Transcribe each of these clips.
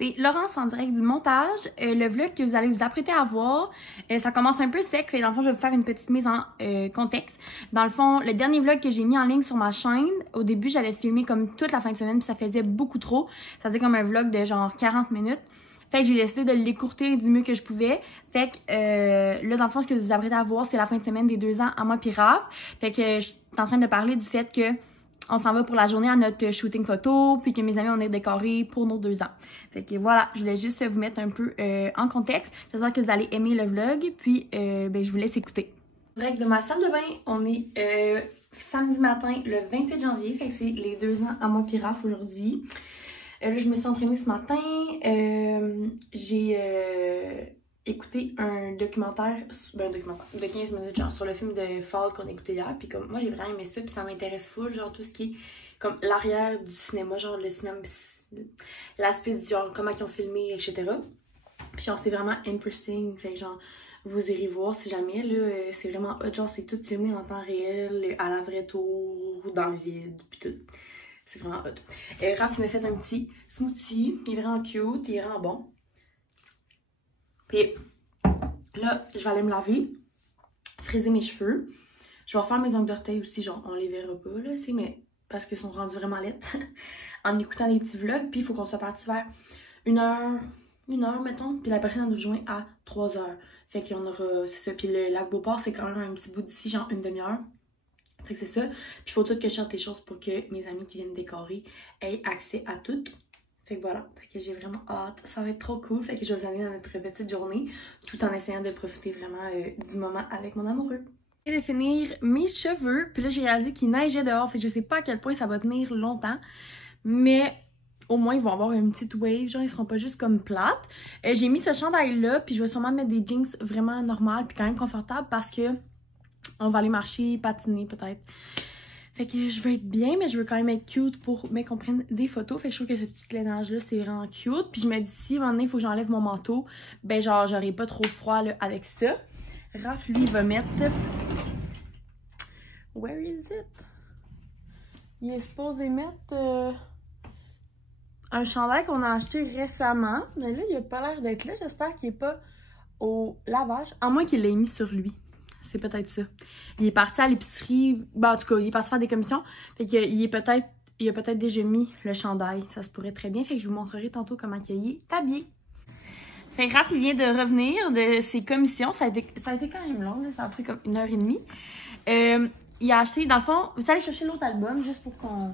c'est Laurence en direct du montage. Le vlog que vous allez vous apprêter à voir, ça commence un peu sec. Dans le fond, je vais vous faire une petite mise en contexte. Dans le fond, le dernier vlog que j'ai mis en ligne sur ma chaîne, au début, j'avais filmé comme toute la fin de semaine, puis ça faisait beaucoup trop. Ça faisait comme un vlog de genre 40 minutes. Fait que j'ai décidé de l'écourter du mieux que je pouvais. Fait que là, dans le fond, ce que vous vous apprêtez à voir, c'est la fin de semaine des 2 ans à moi puis Raph. Fait que je suis en train de parler du fait que on s'en va pour la journée à notre shooting photo, puis que mes amis, on est décorés pour nos 2 ans. Fait que voilà, je voulais juste vous mettre un peu en contexte. J'espère que vous allez aimer le vlog, puis ben, je vous laisse écouter. Direct de ma salle de bain, on est samedi matin, le 28 janvier, fait que c'est les 2 ans à moi puis Raph aujourd'hui. Là, je me suis entraînée ce matin, j'ai écouté un documentaire de 15 minutes genre sur le film de Fall qu'on a écouté hier, puis comme moi j'ai vraiment aimé ça, puis ça m'intéresse full, genre tout ce qui est comme l'arrière du cinéma, genre le cinéma, l'aspect du genre comment ils ont filmé, etc. Puis genre c'est vraiment interesting, fait que genre vous irez voir si jamais, là c'est vraiment hot, genre c'est tout filmé en temps réel, à la vraie tour, dans le vide, puis tout. C'est vraiment hot. Raph m'a fait un petit smoothie, il est vraiment cute, il est vraiment bon. Puis là, je vais aller me laver, friser mes cheveux. Je vais refaire mes ongles d'orteil aussi, genre on les verra pas là, tu sais, mais parce qu'ils sont rendus vraiment laids en écoutant des petits vlogs. Puis il faut qu'on soit parti vers 1 heure mettons, puis la personne nous rejoint à 3 heures. Fait qu'on aura, c'est ça, puis le lac Beauport c'est quand même un petit bout d'ici, genre une demi-heure. Fait que c'est ça, puis il faut tout que je sorte des choses pour que mes amis qui viennent décorer aient accès à tout. Fait que voilà, fait que j'ai vraiment hâte, ça va être trop cool, fait que je vais vous amener dans notre petite journée, tout en essayant de profiter vraiment du moment avec mon amoureux. Et de finir mes cheveux, puis là j'ai réalisé qu'il neigeait dehors, fait que je sais pas à quel point ça va tenir longtemps, mais au moins ils vont avoir une petite wave, genre ils seront pas juste comme plates. J'ai mis ce chandail là, puis je vais sûrement mettre des jeans vraiment normales, puis quand même confortables, parce que on va aller marcher, patiner peut-être. Fait que je veux être bien, mais je veux quand même être cute pour qu'on prenne des photos. Fait que je trouve que ce petit lainage-là, c'est vraiment cute. Puis je me dis, si à un moment donné, il faut que j'enlève mon manteau, ben genre, j'aurai pas trop froid là, avec ça. Raph, lui, va mettre... Where is it? Il est supposé mettre un chandail qu'on a acheté récemment. Mais là, il a pas l'air d'être là. J'espère qu'il est pas au lavage. À moins qu'il l'ait mis sur lui. C'est peut-être ça. Il est parti à l'épicerie. Ben, en tout cas, il est parti faire des commissions. Fait qu'il il a peut-être déjà mis le chandail. Ça se pourrait très bien. Fait que je vous montrerai tantôt comment il est habillé. Fait que Raph, il vient de revenir de ses commissions. Ça a été quand même long. Là. Ça a pris comme 1h30. Il a acheté, dans le fond, vous allez chercher l'autre album juste pour qu'on...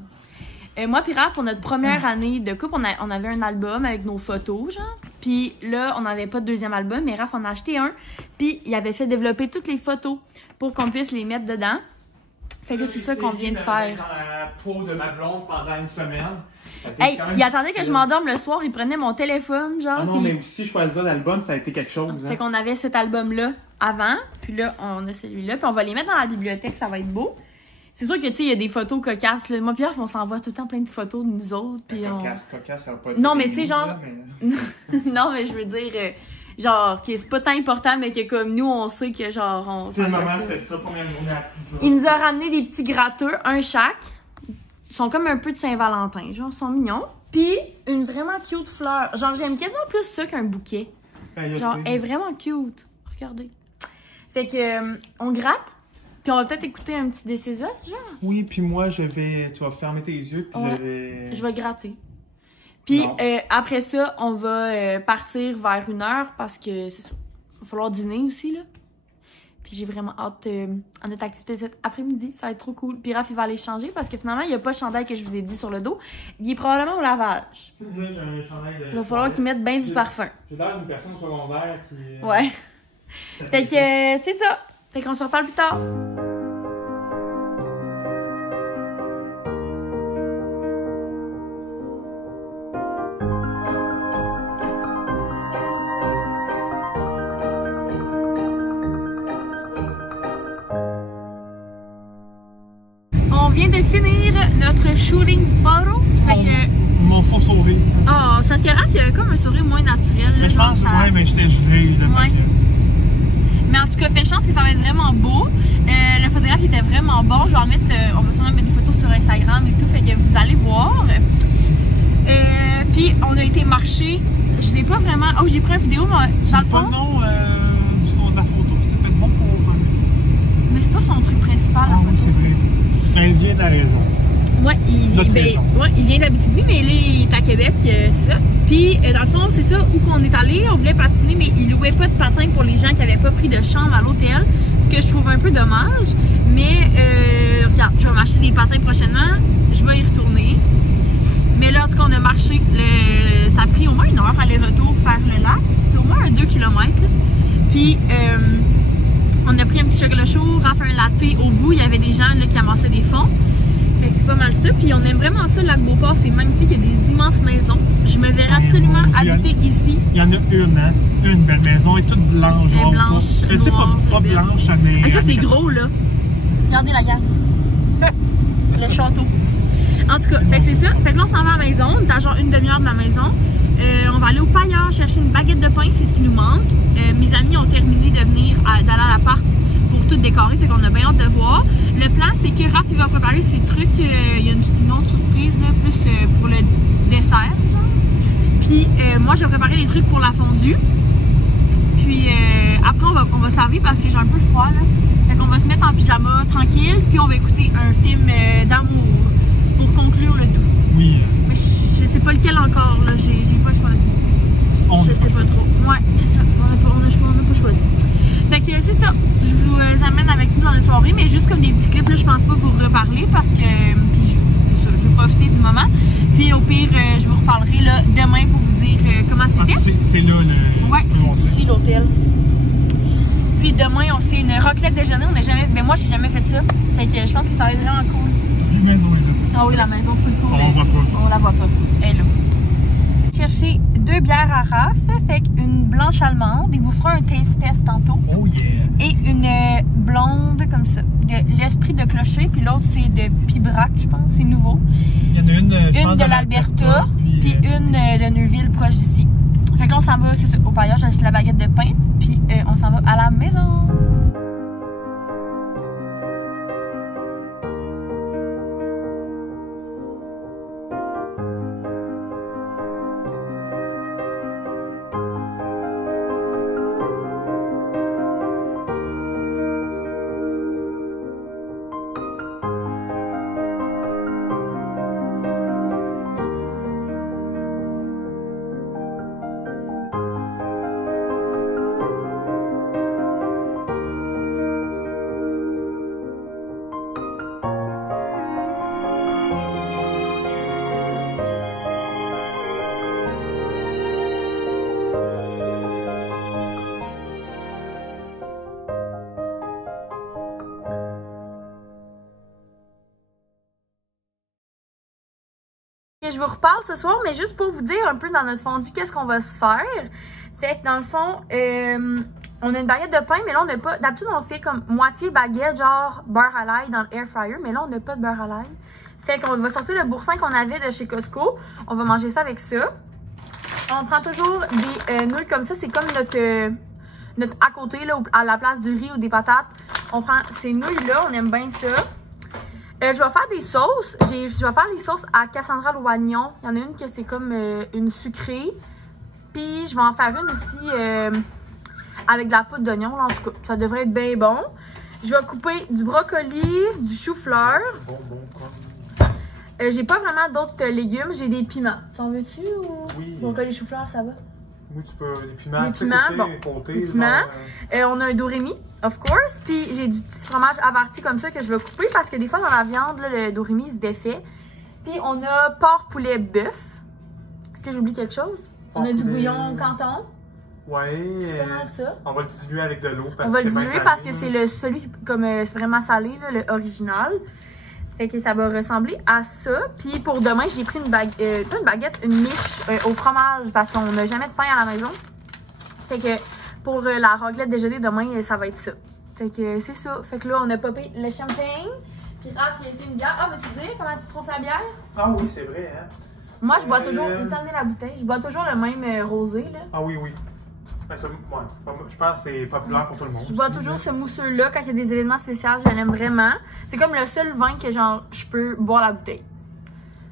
moi puis Raph, pour notre première année de couple, on avait un album avec nos photos, genre. Puis là, on n'avait pas de deuxième album, mais Raph en a acheté un. Puis il avait fait développer toutes les photos pour qu'on puisse les mettre dedans. Fait que c'est ça qu'on vient de faire. Dans la peau de ma blonde pendant une semaine. Hey, il attendait que je m'endorme le soir, il prenait mon téléphone, genre. Ah non, mais si je choisissais l'album, ça a été quelque chose. Fait qu'on avait cet album-là avant, puis là, on a celui-là. Puis on va les mettre dans la bibliothèque, ça va être beau. C'est sûr que, tu sais, il y a des photos cocasses. Là. Moi, puis on s'envoie tout le temps plein de photos de nous autres. Puis Cocasse, ça va pas être... Non, mais tu sais, genre... non, mais je veux dire, genre, que c'est pas tant important, mais que comme nous, on sait que, genre, on... C'est le moment, c'était ça, première journée à... Il nous a ramené des petits gratteux, un chaque. Ils sont comme un peu de Saint-Valentin, genre, ils sont mignons. Puis, une vraiment cute fleur. Genre, j'aime quasiment plus ça qu'un bouquet. Genre, elle est vraiment cute. Regardez. Fait que, on gratte. Puis on va peut-être écouter un petit This Is Us, genre. Oui, puis moi, tu vas fermer tes yeux, puis je vais gratter. Puis après ça, on va partir vers 1h parce que c'est ça. Il va falloir dîner aussi, là. Puis j'ai vraiment hâte à notre activité cet après-midi. Ça va être trop cool. Puis Raph, il va aller changer parce que finalement, il n'y a pas le chandail que je vous ai dit sur le dos. Il est probablement au lavage. J'ai un chandail de... Il va falloir qu'il mette bien du parfum. J'ai l'air d'une personne secondaire qui... Ouais. Fait que c'est ça. Fait qu'on se reparle plus tard. On vient de finir notre shooting photo. Fait que... Mon faux sourire. Oh, c'est parce que Raph, il a comme un sourire moins naturel. Mais là, je pense, ça... ouais, mais j'étais gelé. Ouais. Mais en tout cas, fais chance que ça va être vraiment beau. Le photographe était vraiment bon. Je vais en mettre, on va sûrement mettre des photos sur Instagram et tout. Fait que vous allez voir. Puis on a été marcher. Je sais pas vraiment. Oh, j'ai pris une vidéo, mais dans le fond. Pas le nom de la photo, c'était peut-être bon pour. Mais c'est pas son truc principal, la photo. Oui, c'est vrai. Mais il vient de la raison. Ouais, il vient d'Abitibi, mais là, il est à Québec, c'est ça. Puis, dans le fond, c'est ça, où qu'on est allé, on voulait patiner, mais il louait pas de patin pour les gens qui avaient pas pris de chambre à l'hôtel, ce que je trouve un peu dommage. Mais, regarde, je vais m'acheter des patins prochainement, je vais y retourner. Mais là, en tout cas, on a marché, ça a pris au moins 1 heure aller-retour faire le lac, c'est au moins un 2 km. Puis, on a pris un petit chocolat chaud, Raph un latte au bout, il y avait des gens là, qui amassaient des fonds. Fait que c'est pas mal ça. Puis on aime vraiment ça, le lac Beauport, c'est magnifique, il y a des immenses maisons. Je me verrais absolument habiter ici. Il y en a une, hein? Une belle maison, elle est toute blanche. Elle est blanche, elle c'est pas blanche, elle est... Ça, c'est gros, là. Regardez la gang. Le château. En tout cas, fait que c'est ça. Fait que là, on s'en va à la maison. On est à genre 1 demi-heure de la maison. On va aller au pailleur chercher une baguette de pain, c'est ce qui nous manque. Mes amis ont terminé d'aller à l'appart pour tout décorer, fait qu'on a bien hâte de voir. Le plan, c'est que Raph, il va préparer ses trucs. Il y a une autre surprise, là, plus pour le dessert, genre. Puis moi, je vais préparer des trucs pour la fondue. Puis après, on va se laver parce que j'ai un peu froid, là. Fait qu'on va se mettre en pyjama tranquille, puis on va écouter un film d'amour pour conclure le tout. Oui. Mais je sais pas lequel encore, là. J'ai pas choisi. Je sais pas trop. Ouais, c'est ça. On a pas choisi. Fait que c'est ça. Je vous amène avec nous dans notre soirée, mais juste comme des petits clips, là, je pense pas vous reparler parce que puis, je vais profiter du moment. Puis au pire, je vous reparlerai là, demain pour vous dire comment c'était. C'est là le. Ouais, c'est ici l'hôtel. Puis demain, on fait une raclette déjeuner. On n'a jamais. Mais moi, j'ai jamais fait ça. Fait que je pense que ça va être vraiment cool. La maison est là. Ah oui, la maison full cool. On voit pas. On la voit pas. Elle est là. Chercher 2 bières à Raph, fait une blanche allemande, il vous fera un taste test tantôt. Oh yeah! Et une blonde comme ça, de l'esprit de clocher, puis l'autre c'est de Pibrac, je pense, c'est nouveau. Il y en a une, je pense, de l'Alberta, puis une de Neuville, proche d'ici. Fait que là on s'en va, c'est ça, au paillage, j'achète la baguette de pain, puis on s'en va à la maison. Je vous reparle ce soir, mais juste pour vous dire un peu dans notre fondue qu'est-ce qu'on va se faire. Fait que dans le fond, on a une baguette de pain, mais là on n'a pas. D'habitude on fait comme moitié baguette, genre beurre à l'ail dans le air fryer, mais là on n'a pas de beurre à l'ail. Fait qu'on va sortir le boursin qu'on avait de chez Costco. On va manger ça avec ça. On prend toujours des nouilles comme ça, c'est comme notre à côté là, à la place du riz ou des patates. On prend ces nouilles là, on aime bien ça. Je vais faire des sauces. Je vais faire les sauces à Cassandra l'oignon. Il y en a une que c'est comme une sucrée. Puis je vais en faire une aussi avec de la poudre d'oignon. En tout cas, ça devrait être bien bon. Je vais couper du brocoli, du chou-fleur. J'ai pas vraiment d'autres légumes. J'ai des piments. T'en veux-tu ou... Oui. Brocoli, chou-fleur, ça va? Oui, tu peux. Des piments. Des piments, côté, des piments. On a un doremi, of course. Puis j'ai du petit fromage averti comme ça que je vais couper parce que des fois dans la viande, là, le doremi se défait. Puis on a porc, poulet, bœuf. Est-ce que j'oublie quelque chose? On a du bouillon canton. Ouais. C'est pas mal ça. On va le diluer avec de l'eau. On va le diluer parce que c'est celui comme vraiment salé, là, le original. Fait que ça va ressembler à ça. Puis pour demain, j'ai pris une baguette, pas une baguette, une miche au fromage parce qu'on n'a jamais de pain à la maison. Fait que pour la raclette déjeuner demain, ça va être ça. Fait que c'est ça. Fait que là, on a popé le champagne. Puis Raph, il a essayé une bière. Ah, veux-tu dire comment tu trouves la bière? Ah oui, c'est vrai, hein? Moi, je bois toujours, veux-tu amener la bouteille? Je bois toujours le même rosé, là. Ah oui, oui. Ouais, je pense que c'est populaire pour tout le monde. Je bois toujours ce mousseux-là quand il y a des événements spéciaux, je l'aime vraiment. C'est comme le seul vin que genre je peux boire la bouteille.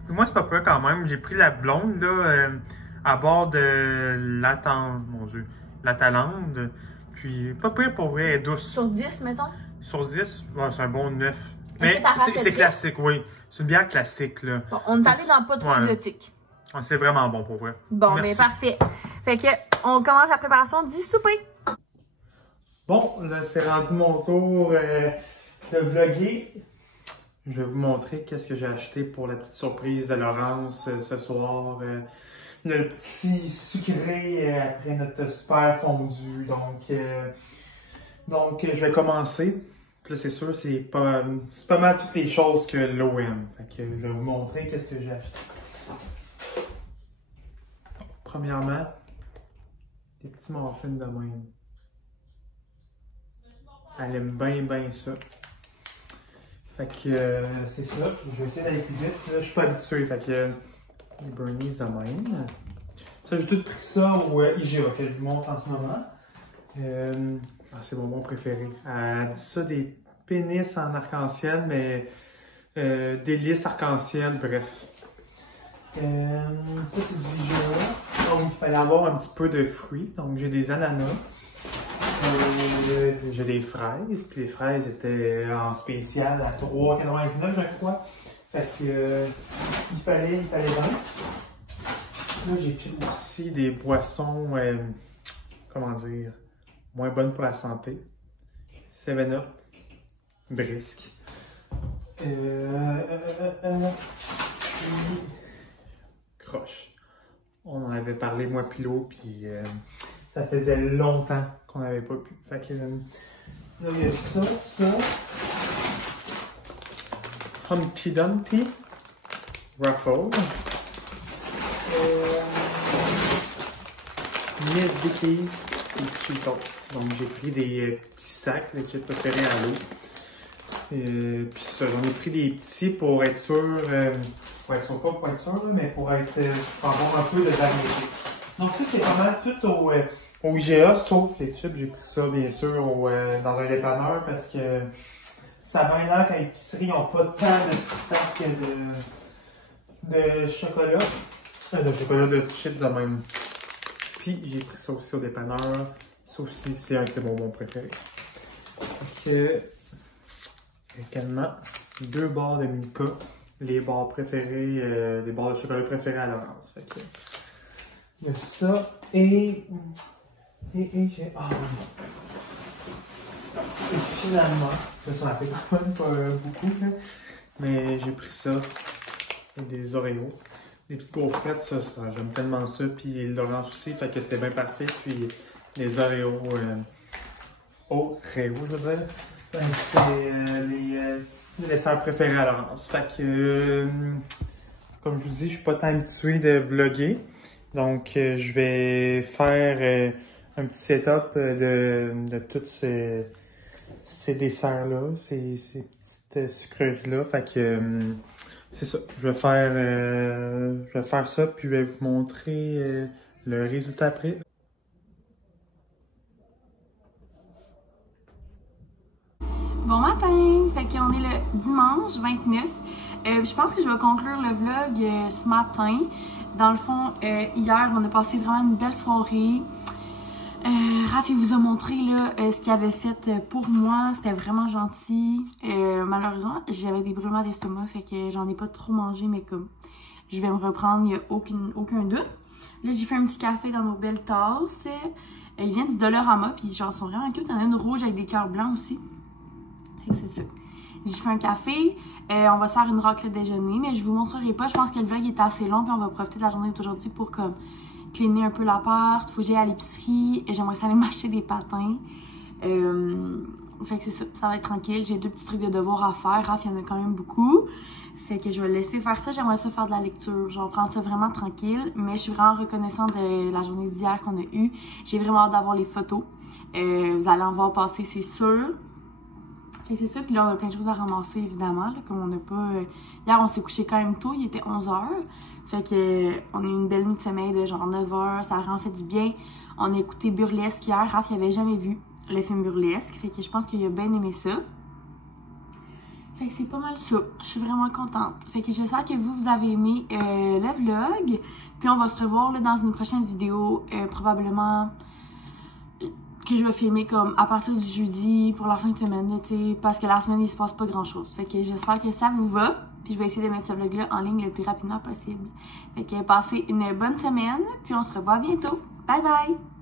Moi, c'est pas peu quand même. J'ai pris la blonde, là, à bord de mon Dieu, la Talande. Puis, pas pire pour vrai, elle est douce. Sur 10, mettons? Sur 10, ouais, c'est un bon 9. Est-ce Mais que t'as racheté c'est le classique, oui. C'est une bière classique, là. Bon, on est allé dans pas trop Ouais. exotique. Ouais, c'est vraiment bon pour vrai. Bon, Merci. mais parfait. Fait que, on commence la préparation du souper. Bon, là, c'est rendu mon tour de vlogger. Je vais vous montrer qu'est-ce que j'ai acheté pour la petite surprise de Laurence ce soir. Le petit sucré après notre super fondu. Donc je vais commencer. Puis là, c'est sûr, c'est pas mal toutes les choses que l'OM. Fait que je vais vous montrer qu'est-ce que j'ai acheté. Premièrement, des petits muffins de même. Elle aime bien ça. Fait que c'est ça. Je vais essayer d'aller plus vite. Là, je suis pas habitué. Fait que les brownies de même. Ça, j'ai tout pris ça au IGA que je vous montre en ce moment. C'est mon bon préféré. Elle dit ça des pénis en arc-en-ciel, mais délices arc-en-ciel, bref. Ça, c'est du IGA. Donc, il fallait avoir un petit peu de fruits. Donc, j'ai des ananas. J'ai des fraises, puis les fraises étaient en spécial à 3,99 je crois. Fait que il fallait bien. Là j'ai pris aussi des boissons, comment dire, moins bonnes pour la santé. 7-Up, Brisk. Croche. On en avait parlé moi puis l'eau, puis ça faisait longtemps qu'on n'avait pas pu. Fait que là, il y a ça. Humpty Dumpty. Ruffle. Miss Dickies et Cheetos. Donc j'ai pris des petits sacs, les chips préférés à l'eau. Puis ça, j'en ai pris des petits pour être sûr, pas pour être sûr, mais pour avoir un peu de variété. Donc ça, c'est pas mal tout au IGA, sauf les chips, j'ai pris ça bien sûr dans un dépanneur parce que ça a bien l'air qu'à l'épicerie, ils n'ont pas tant de petits sacs de chocolat. De chips de même. Puis j'ai pris ça aussi au dépanneur. Ça aussi, c'est un de ses bonbons préférés. Donc, également, 2 barres de Milka, les barres préférées, les barres de chocolat préférées à Laurence. Fait que, il y a ça et j'ai. Et finalement, ça en fait quand même pas beaucoup, là, mais j'ai pris ça et des Oreos. Les petites gaufrettes, ça j'aime tellement ça. Puis Laurence aussi, fait que c'était bien parfait. Puis les Oreos, je veux dire. C'est les desserts préférés à Laurence. Fait que, comme je vous dis, je suis pas tant habitué de vlogger. Donc, je vais faire un petit setup de tous ces desserts-là, ces petites sucreries-là. Fait que, c'est ça. Je vais faire ça, puis je vais vous montrer le résultat après. Bon matin! Fait qu'on est le dimanche 29. Je pense que je vais conclure le vlog ce matin. Dans le fond, hier, on a passé vraiment une belle soirée. Raph, il vous a montré là, ce qu'il avait fait pour moi. C'était vraiment gentil. Malheureusement, j'avais des brûlements d'estomac, fait que j'en ai pas trop mangé, mais comme je vais me reprendre, il n'y a aucun doute. Là, j'ai fait un petit café dans nos belles tasses. Ils viennent du Dollarama, puis genre, ils sont vraiment cute. Il y en a une rouge avec des cœurs blancs aussi. C'est ça. J'ai fait un café. On va se faire une raclette déjeuner, mais je vous montrerai pas. Je pense que le vlog est assez long, puis on va profiter de la journée d'aujourd'hui pour comme cleaner un peu l'appart. Faut que j'aille à l'épicerie. J'aimerais ça aller m'acheter des patins. Fait que c'est ça. Ça va être tranquille. J'ai 2 petits trucs de devoir à faire. Raph, il y en a quand même beaucoup. Fait que je vais le laisser faire ça. J'aimerais ça faire de la lecture. Je vais prendre ça vraiment tranquille. Mais je suis vraiment reconnaissante de la journée d'hier qu'on a eue. J'ai vraiment hâte d'avoir les photos. Vous allez en voir passer, c'est sûr. Fait que c'est ça, puis là on a plein de choses à ramasser évidemment, là, comme on n'a pas... Hier on s'est couché quand même tôt, il était 11h, fait que on a eu une belle nuit de sommeil de genre 9h, ça a vraiment fait du bien. On a écouté Burlesque hier, Raph il avait jamais vu le film Burlesque, fait que je pense qu'il a bien aimé ça. Fait que c'est pas mal ça. Je suis vraiment contente. Fait que j'espère que vous avez aimé le vlog. Puis on va se revoir là, dans une prochaine vidéo, probablement que je vais filmer comme à partir du jeudi pour la fin de semaine, tu sais, parce que la semaine il se passe pas grand chose. Fait que j'espère que ça vous va. Puis je vais essayer de mettre ce vlog-là en ligne le plus rapidement possible. Fait que passez une bonne semaine, puis on se revoit bientôt. Bye bye!